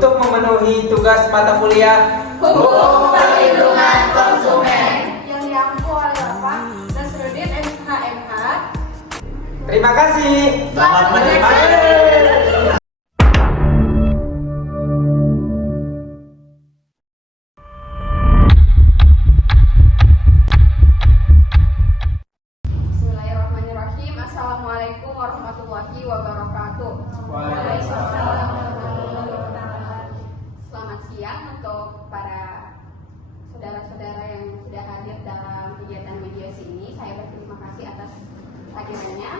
untuk memenuhi tugas mata kuliah Hukum Perlindungan Konsumen yang diampu oleh Bapak Nasruddin MHMH. Terima kasih. Selamat menikmati. Bismillahirrahmanirrahim. Assalamualaikum warahmatullahi wabarakatuh. Waalaikumsalam. Selamat siang untuk para saudara-saudara yang sudah hadir dalam kegiatan mediasi ini. Saya berterima kasih atas hadirannya.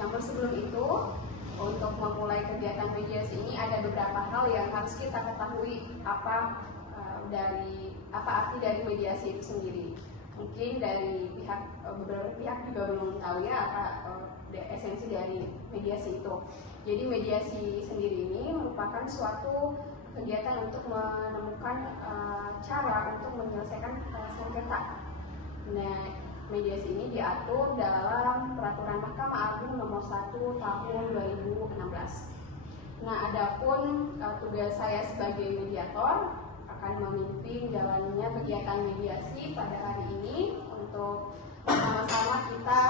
Namun sebelum itu, untuk memulai kegiatan mediasi ini ada beberapa hal yang harus kita ketahui apa arti dari mediasi itu sendiri. Mungkin dari beberapa pihak juga belum tahu ya apa esensi dari mediasi itu. Jadi mediasi sendiri ini merupakan suatu kegiatan untuk menemukan cara untuk menyelesaikan sengketa. Nah, mediasi ini diatur dalam Peraturan Mahkamah Agung Nomor 1 Tahun 2016. Nah, adapun tugas saya sebagai mediator akan memimpin jalannya kegiatan mediasi pada hari ini untuk sama-sama kita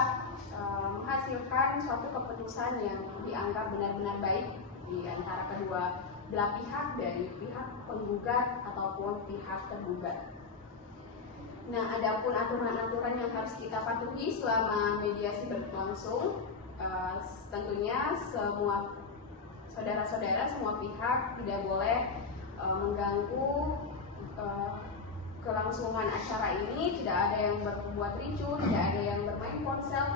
menghasilkan suatu keputusan yang dianggap benar-benar baik di antara kedua belah pihak, dari pihak penggugat ataupun pihak tergugat. Nah, adapun aturan-aturan yang harus kita patuhi selama mediasi berlangsung, tentunya semua saudara-saudara, semua pihak tidak boleh mengganggu kelangsungan acara ini. Tidak ada yang berbuat ricuh, tidak ada yang bermain ponsel.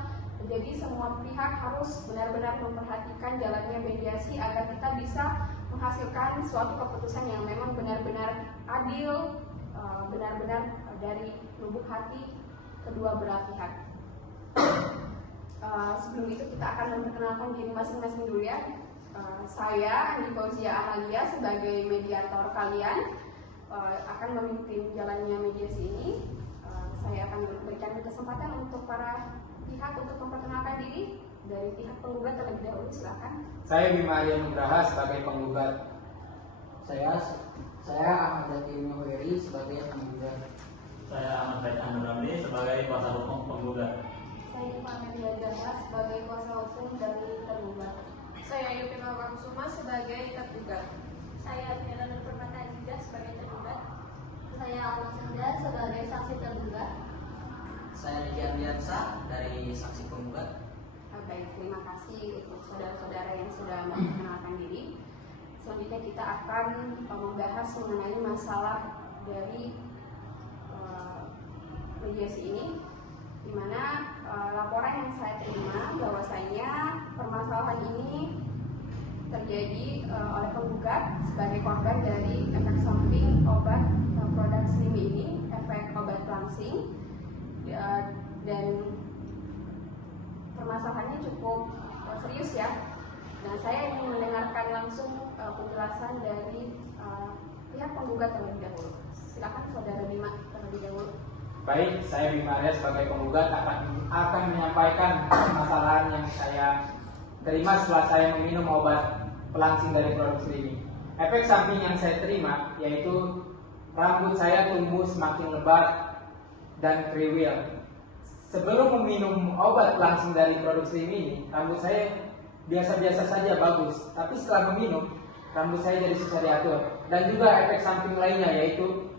Jadi semua pihak harus benar-benar memperhatikan jalannya mediasi agar kita bisa menghasilkan suatu keputusan yang memang benar-benar adil, benar-benar dari lubuk hati kedua belah pihak. Sebelum itu kita akan memperkenalkan diri masing-masing dulu ya. Saya Andi Fauzia Amalia sebagai mediator kalian akan memimpin jalannya mediasi ini. Saya akan memberikan kesempatan untuk para pihak untuk memperkenalkan diri. Dari pihak penggugat terlebih dahulu, silakan. Saya Bima Arya Nugraha sebagai penggugat. Saya Ahmad Zaki Nuhweri sebagai penggugat. Saya Ahmad Faid Anur Ramli sebagai kuasa hukum penggugat. Saya Imamelia Zahra sebagai kuasa hukum dari tergugat. Saya Yupima Wakusuma sebagai tergugat. Saya Admiral Nur Permata Aziza sebagai tergugat. Saya Alma Senda sebagai saksi tergugat. Saya Niki Ardiansa dari saksi penggugat. Baik, terima kasih untuk saudara-saudara yang sudah memperkenalkan diri. Selanjutnya kita akan membahas mengenai masalah dari mediasi ini, di mana laporan yang saya terima bahwasanya permasalahan ini terjadi oleh penggugat sebagai korban dari efek samping obat produk Slimi ini, efek obat pelangsing, dan permasalahannya cukup serius ya. Nah, saya ingin mendengarkan langsung penjelasan dari pihak penggugat terlebih dahulu. Silakan saudara Bima terlebih dahulu. Baik, saya Bima Arya sebagai penggugat akan menyampaikan permasalahan yang saya terima setelah saya meminum obat pelangsing dari produk Slimi. Efek samping yang saya terima yaitu rambut saya tumbuh semakin lebat dan kriwil. Sebelum meminum obat pelangsing dari produk Slimi ini, rambut saya biasa-biasa saja, bagus. Tapi setelah meminum, rambut saya jadi susah diatur. Dan juga efek samping lainnya yaitu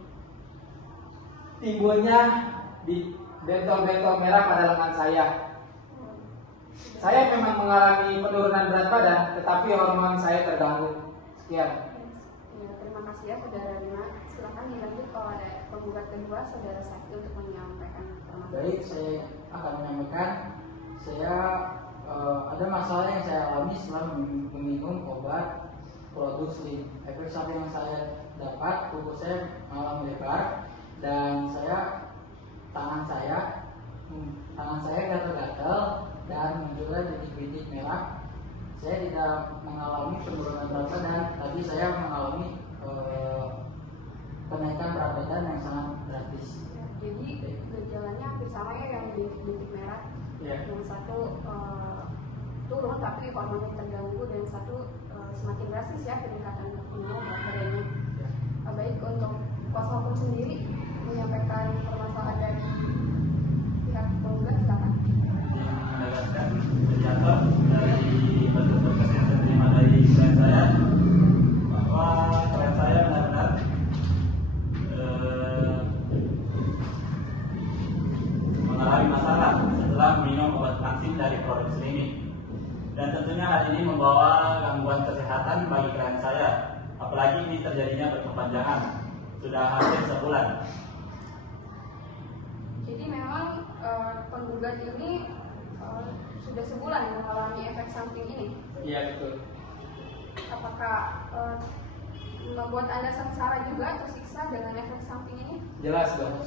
timbulnya di bentol-bentol merah pada lengan saya. Saya memang mengalami penurunan berat badan, tetapi hormon saya terganggu. Sekian. Ya, terima kasih ya saudara Bima. Silakan dilanjut kalau ada penggugat kedua, saudara Sakti, untuk menyampaikan permasalahan. Baik, saya akan menyampaikan. Ada masalah yang saya alami setelah meminum obat produk Slim. Efek samping yang saya dapat, kuku saya mengalami lebar dan tangan saya gatal-gatal dan munculnya bintik-bintik merah. Saya tidak mengalami penurunan berat badan, tapi saya mengalami kenaikan berat badan yang sangat drastis. Jadi gejalanya hampir sama ya, yang bintik-bintik merah. Ya. Yang satu turun tapi hormonnya terganggu, dan satu semakin drastis ya peningkatan minimum berat badannya. Baik, untuk kuasa hukum sendiri menyampaikan permasalahan dari pihak penggugat, silakan. Menegaskan penjatuh dari bentuk protes yang saya terima dari klien saya bahwa klien saya benar-benar mengalami masalah setelah minum obat vaksin dari produk Sliming, dan tentunya hal ini membawa gangguan kesehatan bagi klien saya, apalagi ini terjadinya berkepanjangan sudah hampir sebulan. Jadi memang penggugat ini sudah sebulan mengalami efek samping ini. Iya, betul. Apakah membuat Anda sengsara juga, tersiksa dengan efek samping ini? Jelas dong.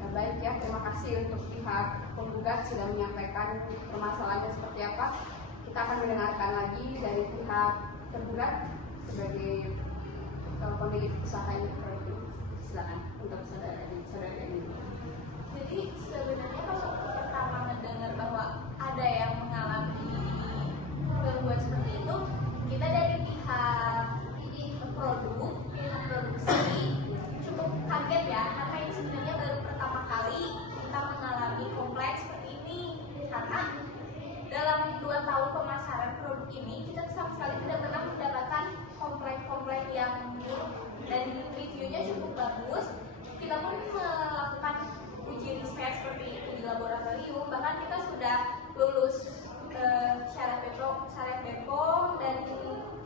Ya, baik ya, terima kasih untuk pihak penggugat sudah menyampaikan permasalahannya seperti apa. Kita akan mendengarkan lagi dari pihak tergugat sebagai pemilik usaha ini. Silakan untuk saudara ini. Jadi sebenarnya pas waktu pertama mendengar bahwa ada yang mengalami gangguan seperti itu, kita dari pihak produksi cukup kaget ya, karena ini sebenarnya baru pertama kali kita mengalami komplain seperti ini. Karena dalam 2 tahun pemasaran produk ini, kita sama sekali tidak pernah mendapatkan komplain-komplain yang buruk, dan reviewnya cukup bagus. Kita pun melakukan uji riset seperti itu di laboratorium, bahkan kita sudah lulus syarat BPOM dan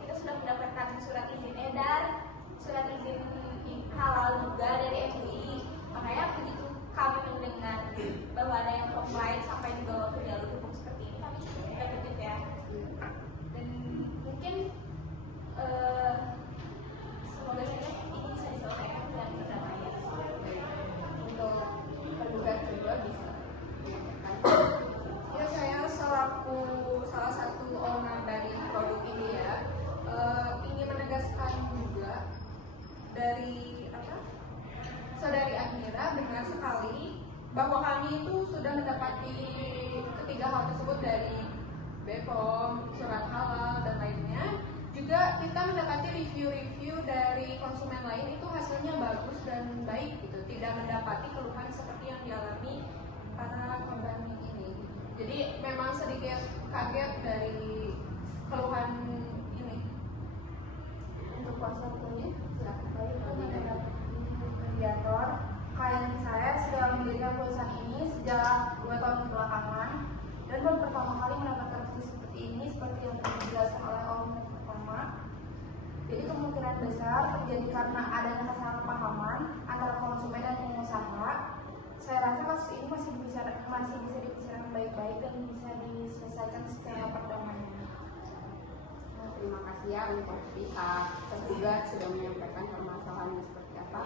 kita sudah mendapatkan surat izin edar, surat izin halal juga dari MUI. Makanya begitu kami mendengar bahwa ada yang komplain sampai dibawa ke jalur hukum seperti ini, kami cukup terkejut ya. Dan mungkin semoga saja ini bisa diselesaikan dengan berdamai. Untuk penggugat kedua bisa menyampaikan. Ya, saya selaku salah satu owner dari produk ini ya, ingin menegaskan juga dari Saudari Admira, benar sekali bahwa kami itu sudah mendapati ketiga hal tersebut dari BPOM, surat halal dan lainnya. Juga kita mendapati review-review dari konsumen lain itu hasilnya bagus dan baik gitu, tidak mendapati keluhan seperti yang dialami para korban ini. Jadi memang sedikit kaget dari keluhan ini. Untuk kuasa hukumnya, silakan. Baik, mengenai mediator, klien saya sudah mendirikan perusahaan ini sejak 2 tahun belakangan dan baru pertama kali mendapatkan kasus seperti ini, seperti yang telah dijelaskan oleh Om pertama. Jadi kemungkinan besar terjadi karena adanya kesalahpahaman antara konsumen dan pengusaha. Saya rasa kasus ini masih bisa dibicarakan baik-baik dan bisa diselesaikan secara perdamaian. Terima kasih ya untuk pihak tergugat sudah menyampaikan permasalahannya seperti apa.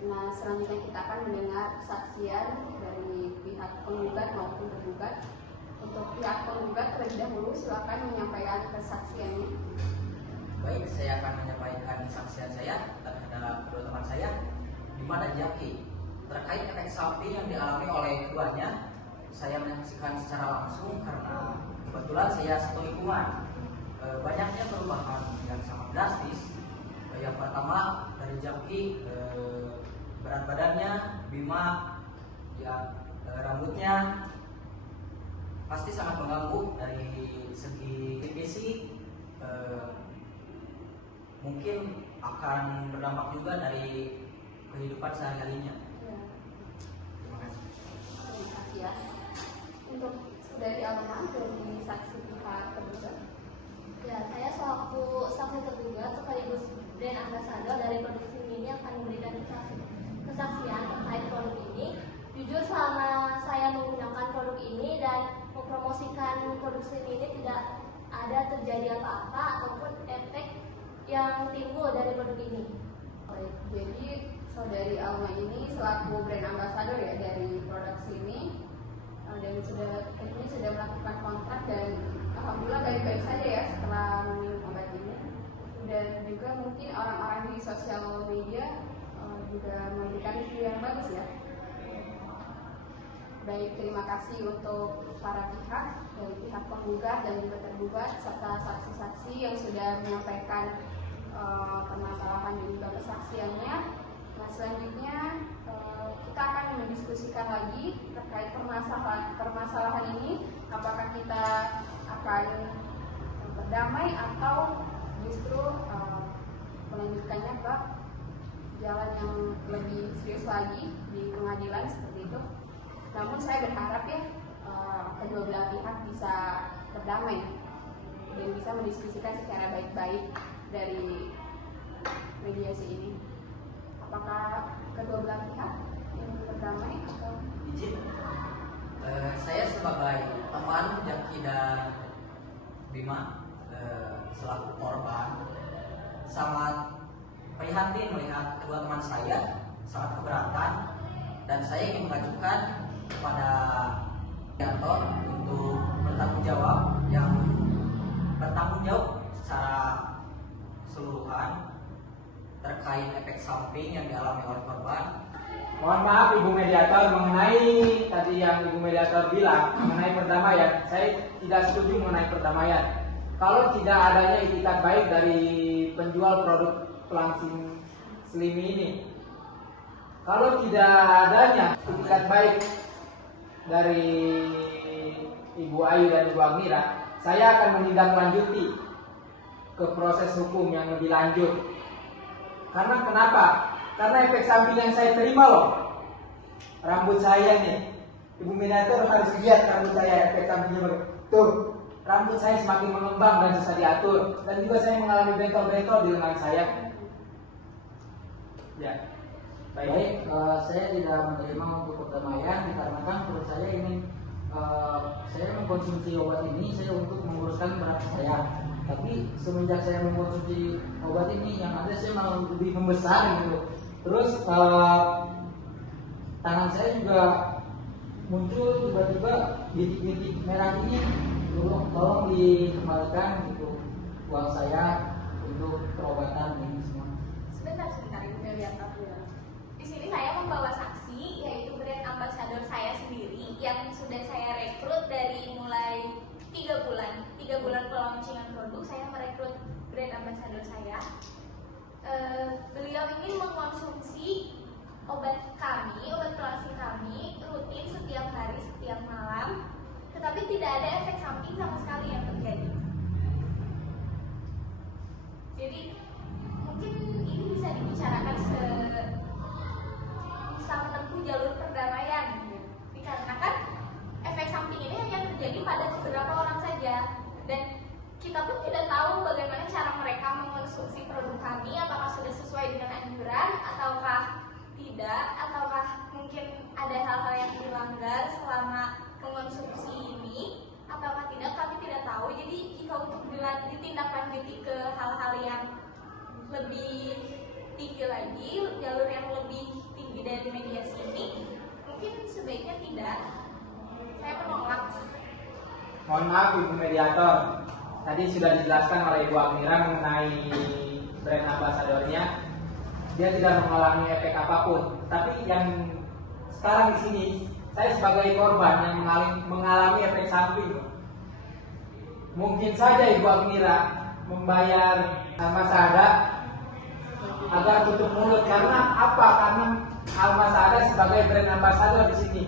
Nah, selanjutnya kita akan mendengar kesaksian dari pihak penggugat maupun tergugat. Untuk pihak penggugat terlebih dahulu silakan menyampaikan kesaksiannya. Baik, saya akan menyampaikan kesaksian saya terhadap kedua teman saya, Bima dan Jaki, terkait efek samping yang dialami oleh keduanya. Saya menyaksikan secara langsung karena kebetulan saya satu lingkungan. Banyaknya perubahan yang sangat drastis. Yang pertama dari Jaki, berat badannya, Bima ya rambutnya pasti sangat mengganggu. Dari segi fisik mungkin akan berdampak juga dari kehidupan sehari-harinya. Terima kasih. Terima kasih ya. Untuk dari Alma dari saksi pihak tergugat. Ya, saya selaku saksi tergugat sekaligus brand ambassador dari produk ini akan memberikan kesaksian terkait produk ini. Jujur selama saya menggunakan produk ini dan mempromosikan produk ini tidak ada terjadi apa-apa ataupun efek yang timbul dari produk ini. Baik, jadi saudari Alma ini selaku brand ambassador ya dari produk ini dan sudah melakukan kontrak dan alhamdulillah baik-baik saja ya setelah minum obat ini. Dan juga mungkin orang-orang di sosial media juga memberikan review yang bagus ya. baik terima kasih untuk para pihak, dari pihak penggugat dan juga tergugat, serta saksi-saksi yang sudah menyampaikan permasalahan dan juga kesaksiannya. Nah, selanjutnya kita akan mendiskusikan lagi terkait permasalahan ini, apakah kita akan berdamai atau justru melanjutkannya ke jalan yang lebih serius lagi di pengadilan seperti itu. Namun saya berharap ya kedua belah pihak bisa berdamai dan bisa mendiskusikan secara baik-baik dari mediasi ini. Apakah kedua belah pihak ingin berdamai atau izin? Saya sebagai teman Jaki dan Bima selaku korban sangat prihatin melihat kedua teman saya sangat keberatan, dan saya ingin mengajukan kepada mediator untuk bertanggung jawab secara keseluruhan terkait efek samping yang dialami oleh korban. Mohon maaf Ibu Mediator, mengenai tadi yang Ibu Mediator bilang mengenai perdamaian, saya tidak setuju mengenai perdamaian. Kalau tidak adanya itikat baik dari penjual produk pelangsing Slimy ini, kalau tidak adanya itikat baik dari Ibu Ayu dan Ibu Agnira, saya akan menindaklanjuti ke proses hukum yang lebih lanjut. Karena kenapa? Karena efek samping yang saya terima loh, rambut saya nih, Ibu Mediator harus lihat rambut saya, efek sampingnya tuh, rambut saya semakin mengembang dan susah diatur, dan juga saya mengalami bentol-bentol di lengan saya. Ya, Baik, saya tidak menerima untuk perdamaian dikarenakan menurut saya ini saya mengkonsumsi obat ini saya untuk menguruskan berat saya. Tapi semenjak saya mengkonsumsi obat ini, yang ada saya malah lebih membesar gitu. Terus tangan saya juga muncul tiba-tiba bintik-bintik merah ini. Tolong dikembalikan gitu uang saya untuk perobatan ini semua. Sebentar, Ibu Mediator. Di sini saya membawa saksi, yaitu brand ambassador saya sendiri yang sudah saya rekrut dari mulai 3 bulan pelauncingan produk. Saya merekrut brand ambassador saya. Beliau ini mengkonsumsi obat pelangsing kami rutin setiap hari, setiap malam, tetapi tidak ada efek samping sama sekali yang terjadi. Jadi mungkin ini bisa dibicarakan bisa menempuh jalur perdamaian, dikarenakan efek samping ini hanya terjadi pada beberapa orang saja, dan kita pun tidak tahu bagaimana cara mereka mengkonsumsi produk kami, apakah sudah sesuai dengan anjuran ataukah tidak, ataukah mungkin ada hal-hal yang dilanggar selama mengkonsumsi ini ataukah tidak, kami tidak tahu. Jadi jika untuk ditindaklanjuti ke hal-hal yang lebih tinggi lagi, jalur yang lebih tinggi dari mediasi ini, mungkin sebaiknya tidak. Saya menolak. Mohon maaf Ibu Mediator, tadi sudah dijelaskan oleh Ibu Agnira mengenai brand ambassadornya, dia tidak mengalami efek apapun. Tapi yang sekarang di sini, saya sebagai korban yang mengalami efek samping. Mungkin saja Ibu Agnira membayar Almasada agar tutup mulut. Karena apa? Karena Almasada sebagai brand ambassador di sini,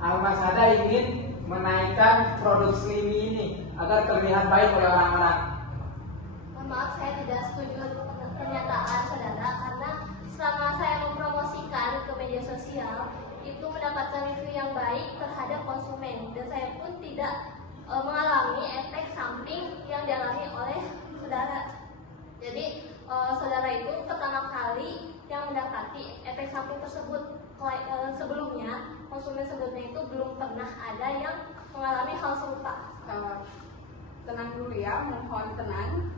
Almasada ingin menaikkan produk Slimy ini agar terlihat baik oleh orang-orang. Mohon maaf, saya tidak setuju dengan pernyataan saudara, karena selama saya mempromosikan ke media sosial itu mendapatkan review yang baik terhadap konsumen, dan saya pun tidak mengalami efek samping yang dialami oleh saudara. Jadi saudara itu pertama kali yang mendapati efek samping tersebut. Sebelumnya konsumen sebelumnya itu belum pernah ada yang mengalami hal serupa. Tenang dulu ya, mohon tenang.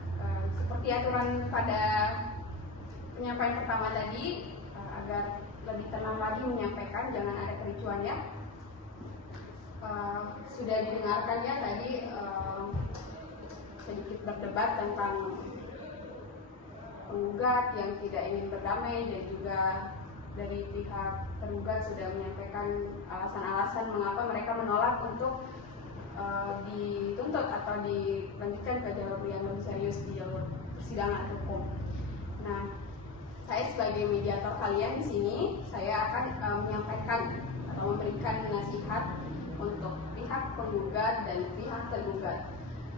Seperti aturan pada penyampaian pertama tadi, agar lebih tenang lagi menyampaikan, jangan ada kericuannya. Sudah didengarkan ya tadi sedikit berdebat tentang penggugat yang tidak ingin berdamai dan juga dari pihak tergugat sudah menyampaikan alasan-alasan mengapa mereka menolak untuk dituntut atau dilanjutkan ke jalur yang lebih serius di jalur persidangan hukum. Nah, saya sebagai mediator kalian di sini, saya akan menyampaikan atau memberikan nasihat untuk pihak penggugat dan pihak tergugat.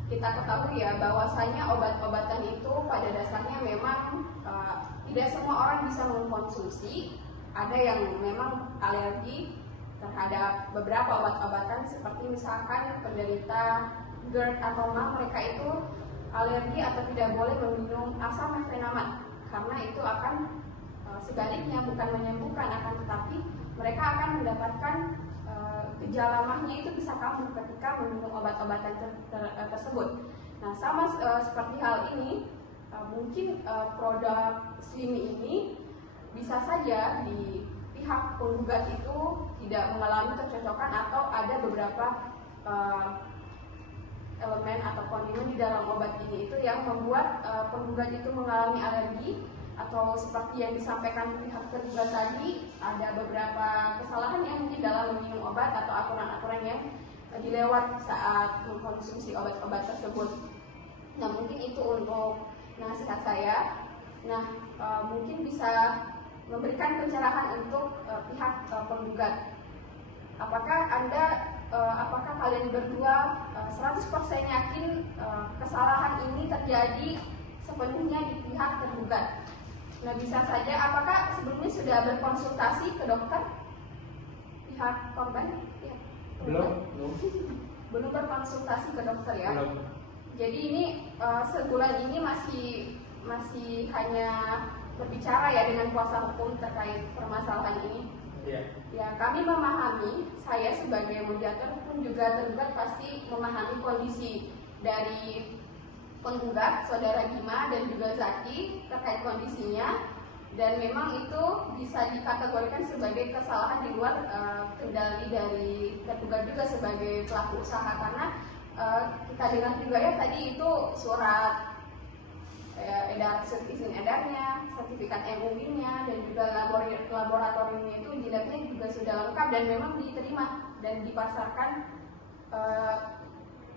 Kita ketahui ya bahwasanya obat-obatan itu pada dasarnya memang tidak semua orang bisa mengkonsumsi. Ada yang memang alergi terhadap beberapa obat-obatan, seperti misalkan penderita GERD atau MA, mereka itu alergi atau tidak boleh meminum asam mefenamat karena itu akan sebaliknya bukan menyembuhkan, akan tetapi mereka akan mendapatkan gejala MAH-nya itu bisa kambuh ketika meminum obat-obatan tersebut. Nah, sama seperti hal ini, mungkin produk Slimy ini bisa saja di pihak penggugat itu tidak mengalami kecocokan atau ada beberapa elemen atau kondimen di dalam obat ini itu yang membuat penggugat itu mengalami alergi, atau seperti yang disampaikan pihak tergugat tadi, ada beberapa kesalahan yang mungkin dalam meminum obat atau aturan-aturan yang dilewat saat mengkonsumsi obat-obat tersebut. Nah, mungkin itu untuk nasihat saya. Nah, mungkin bisa memberikan pencerahan untuk pihak penggugat. Apakah kalian berdua 100% yakin kesalahan ini terjadi sepenuhnya di pihak tergugat? Nah, bisa saja, apakah sebelumnya sudah berkonsultasi ke dokter pihak korban? Ya, belum berkonsultasi ke dokter ya. Belum. Jadi ini sebulan ini masih hanya berbicara ya dengan kuasa hukum terkait permasalahan ini. Iya. Ya, kami memahami, saya sebagai mediator pun juga tergugat pasti memahami kondisi dari penggugat, saudara Bima dan juga Zaki terkait kondisinya, dan memang itu bisa dikategorikan sebagai kesalahan di luar kendali dari tergugat juga sebagai pelaku usaha, karena kita dengar juga ya tadi itu surat izin edarnya, sertifikat MUI-nya, dan juga laboratoriumnya itu jidatnya juga sudah lengkap dan memang diterima dan dipasarkan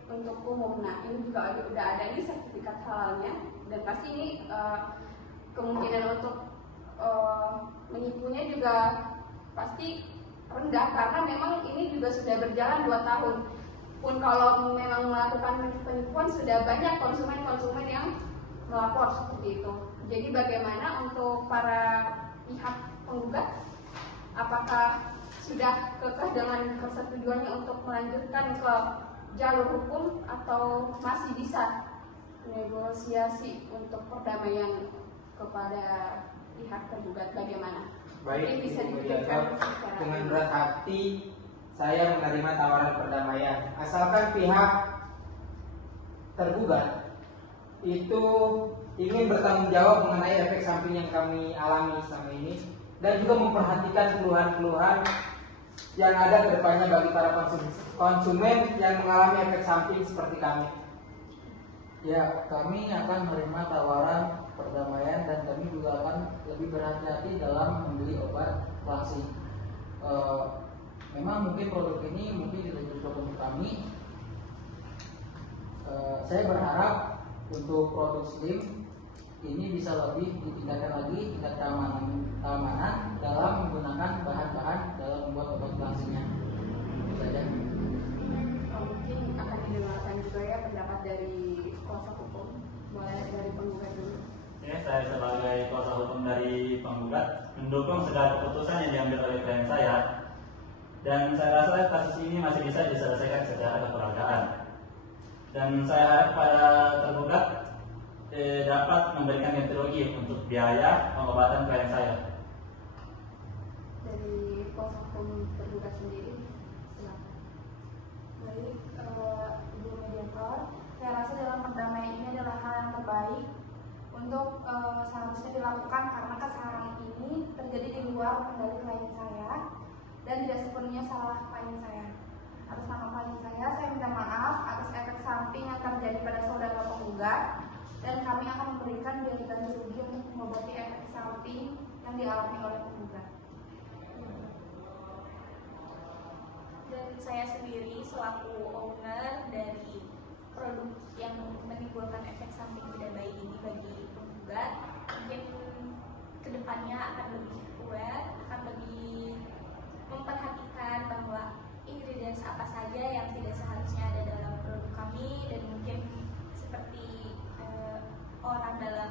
untuk umum. Nah, ini juga udah ada nih sertifikat halalnya, dan pasti ini kemungkinan untuk menipunya juga pasti rendah, karena memang ini juga sudah berjalan 2 tahun. Pun kalau memang melakukan penipuan, sudah banyak konsumen-konsumen yang melapor seperti itu. Jadi bagaimana untuk para pihak penggugat? Apakah sudah kekeh dengan persetujuannya untuk melanjutkan ke jalur hukum atau masih bisa negosiasi untuk perdamaian kepada pihak tergugat? Bagaimana? Baik, Mungkin bisa Ibu diberikan Mediator, secara dengan berat hati saya menerima tawaran perdamaian, asalkan pihak tergugat itu ingin bertanggung jawab mengenai efek samping yang kami alami selama ini, dan juga memperhatikan keluhan-keluhan yang ada ke depannya bagi para konsumen yang mengalami efek samping seperti kami. Ya, kami akan menerima tawaran perdamaian dan kami juga akan lebih berhati-hati dalam membeli obat langsing. Memang mungkin produk ini mungkin tidak cocok untuk kami. Saya berharap untuk produk Slim ini bisa lebih ditingkatkan lagi tingkat keamanan dalam menggunakan bahan-bahan dalam membuat obat langsingnya. Itu saja. mungkin akan didengarkan juga ya pendapat dari kuasa hukum. Boleh dari penggugat dulu. Ya, saya sebagai kuasa hukum dari penggugat mendukung segala keputusan yang diambil oleh klien saya, dan saya rasa kasus ini masih bisa diselesaikan secara kekeluargaan. Dan saya harap pada tergugat dapat memberikan ganti untuk biaya pengobatan klien saya. Dari kuasa hukum tergugat sendiri, silakan. Baik, Ibu Mediator, saya rasa dalam perdamaian ini adalah hal yang terbaik untuk seharusnya dilakukan, karena kesalahan ini terjadi di luar kendali klien saya dan tidak sepenuhnya salah klien saya. Atas nama klien saya minta maaf atas efek samping yang terjadi pada saudara penggugat, dan kami akan memberikan biaya ganti rugi untuk mengobati efek samping yang dialami oleh penggugat. saya sendiri selaku owner dari produk yang menimbulkan efek samping tidak baik ini bagi penggugat, mungkin kedepannya akan lebih aware, akan lebih memperhatikan bahwa ingredients apa saja yang tidak seharusnya ada dalam produk kami, dan mungkin seperti orang dalam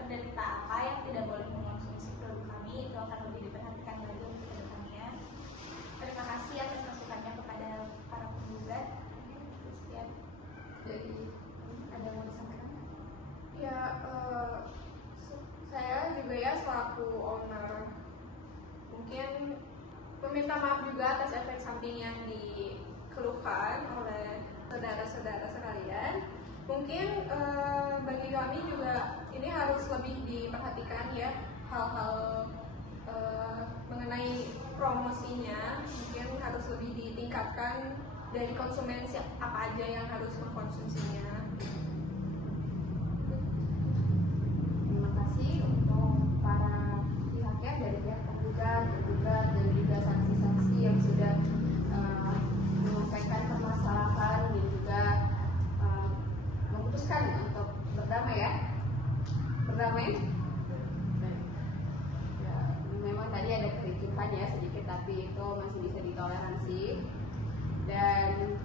penderita apa yang tidak boleh mengonsumsi produk kami, itu akan lebih diperhatikan lagi untuk kedepannya. Terima kasih atas masukannya kepada para penggugat. Sekian. Jadi ada yang mau disampaikan? Ya, saya juga ya selaku owner mungkin meminta maaf juga atas efek samping yang dikeluhkan oleh saudara-saudara sekalian. Mungkin bagi kami juga ini harus lebih diperhatikan ya, hal-hal mengenai promosinya mungkin harus lebih ditingkatkan dari konsumen apa aja yang harus mengkonsumsinya. Terima kasih untuk para pihaknya, dari pihak tergugat, dan juga saksi-saksi yang sudah menyampaikan permasalahan dan juga memutuskan untuk berdamai ya. Berdamai. Ya, memang tadi ada kericuhan ya sedikit, tapi itu masih bisa ditoleransi. Dan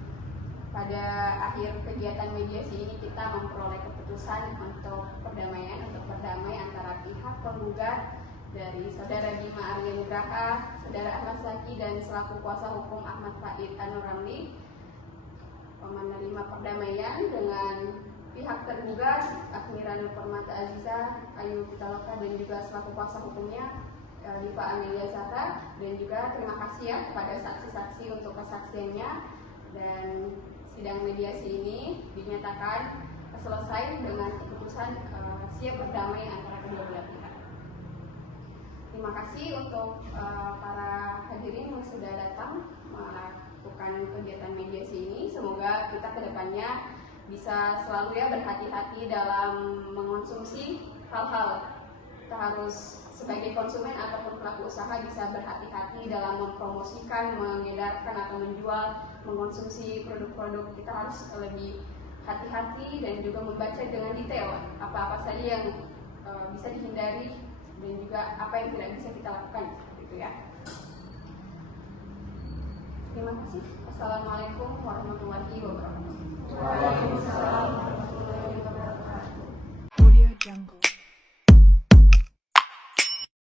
pada akhir kegiatan mediasi ini kita memperoleh keputusan untuk perdamaian, untuk berdamai antara pihak penggugat dari Saudara Bima Arya Nugraha, Saudara Ahmad Zaki, dan selaku kuasa hukum Ahmad Faid Anur Ramli menerima perdamaian dengan pihak tergugat Admiral Permata Aziza Ayu Pitaloka, dan juga selaku kuasa hukumnya Diva Amelia Zata. Dan juga terima kasih ya kepada saksi-saksi untuk kesaksiannya, dan sidang mediasi ini dinyatakan selesai dengan keputusan siap berdamai antara kedua belah pihak. Terima kasih untuk para hadirin yang sudah datang melakukan kegiatan mediasi ini. Semoga kita kedepannya bisa selalu ya berhati-hati dalam mengonsumsi hal-hal. Kita harus sebagai konsumen ataupun pelaku usaha bisa berhati-hati dalam mempromosikan, mengedarkan atau menjual, mengonsumsi produk-produk. Kita harus lebih hati-hati dan juga membaca dengan detail apa-apa saja yang bisa dihindari dan juga apa yang tidak bisa kita lakukan, gitu ya. Terima kasih. Assalamualaikum warahmatullahi wabarakatuh.